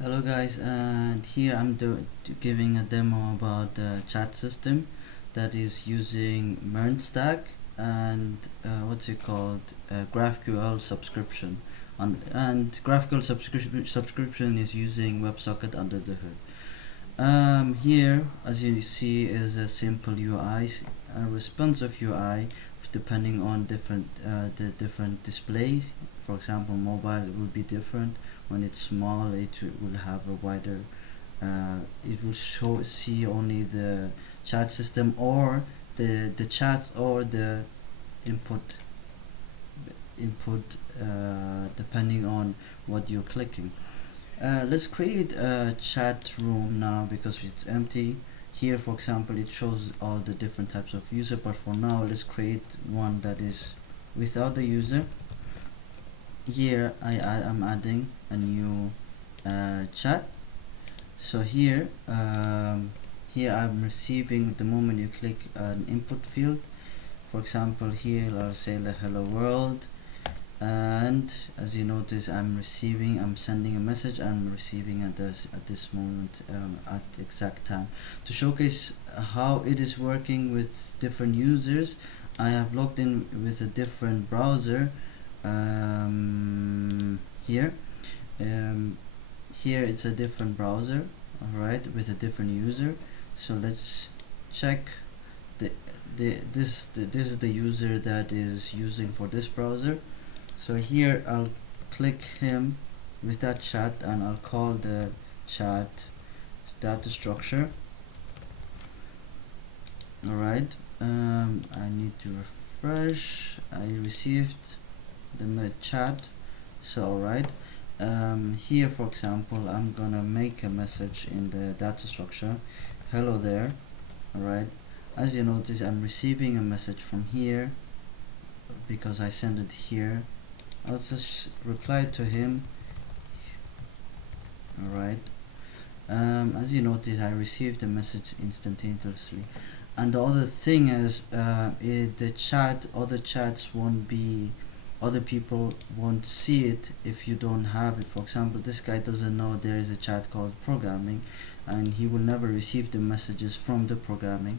Hello guys, and here I'm giving a demo about the chat system that is using MERN stack and what's it called, GraphQL subscription, and GraphQL subscription is using WebSocket under the hood. Here, as you see, is a simple UI, a responsive UI, depending on the different displays. For example, mobile will be different. When it's small, it will have a wider. It will see only the chat system or the chats or the input depending on what you're clicking. Let's create a chat room now because it's empty. Here, for example, it shows all the different types of user, but for now let's create one that is without the user. Here I'm adding a new chat. So here I'm receiving the moment you click an input field. For example, here I'll say the hello world, and as you notice, I'm sending a message, I'm receiving at this moment, at the exact time. To showcase how it is working with different users, I have logged in with a different browser. Here here it's a different browser, alright, with a different user. So let's check this is the user that is using for this browser. So here I'll click him with that chat and I'll call the chat data structure. Alright, I need to refresh. I received the chat. So alright, here for example I'm gonna make a message in the data structure, hello there. Alright, as you notice, I'm receiving a message from here because I sent it here. I'll just reply to him. Alright, as you notice, I received the message instantaneously. And the other thing is, the chat, other people won't see it if you don't have it. For example, this guy doesn't know there is a chat called programming, and he will never receive the messages from the programming.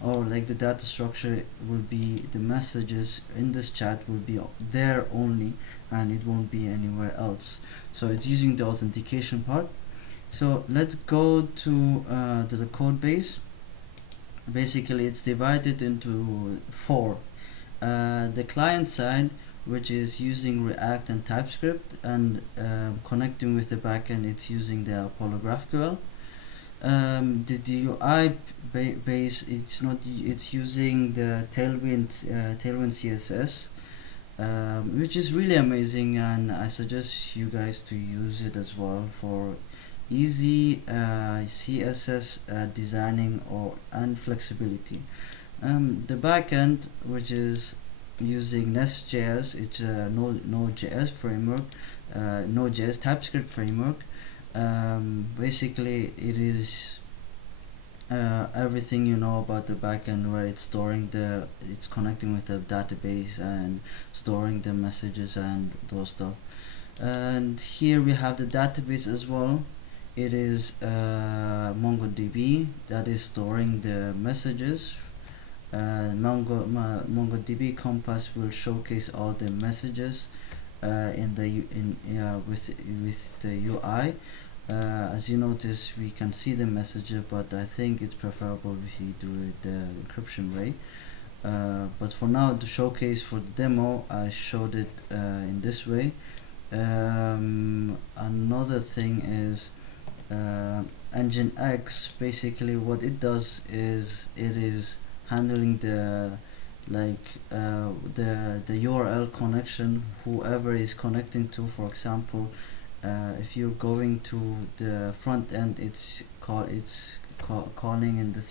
Or like the data structure will be, the messages in this chat will be there only, and it won't be anywhere else. So it's using the authentication part. So let's go to the code base. Basically it's divided into four. The client side, which is using React and TypeScript, and connecting with the backend, it's using the Apollo GraphQL. The UI base, it's using the Tailwind CSS, which is really amazing, and I suggest you guys to use it as well for easy CSS designing and flexibility. The backend, which is using Nest.js, it's a Node.js framework, Node.js TypeScript framework. Basically it is everything you know about the backend, where it's connecting with the database and storing the messages and those stuff. And here we have the database as well. It is MongoDB that is storing the messages. MongoDB Compass will showcase all the messages with the UI. As you notice, we can see the messages, but I think it's preferable if you do it the encryption way. But for now, to showcase for the demo, I showed it in this way. Another thing is Nginx. Basically what it does is it is handling the URL connection, whoever is connecting to. For example, if you're going to the front end, it's calling in the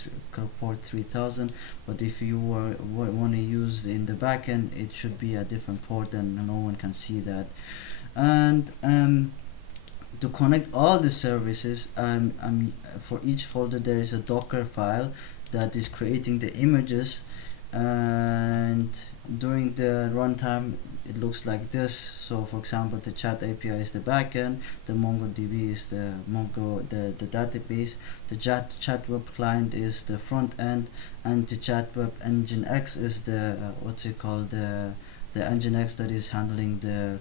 port 3000, but if you want to use in the backend, it should be a different port and no one can see that. And to connect all the services, for each folder there is a Docker file that is creating the images, and during the runtime it looks like this. So for example, the chat API is the backend, the MongoDB is the database, the chat web client is the front end, and the chat web engine X is the what's it called, the engine X that is handling the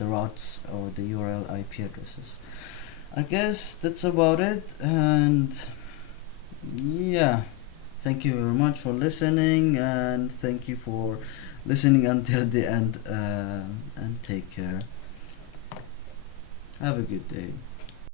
routes or the URL IP addresses. I guess that's about it, and yeah, thank you very much for listening, and thank you for listening until the end, and take care. Have a good day.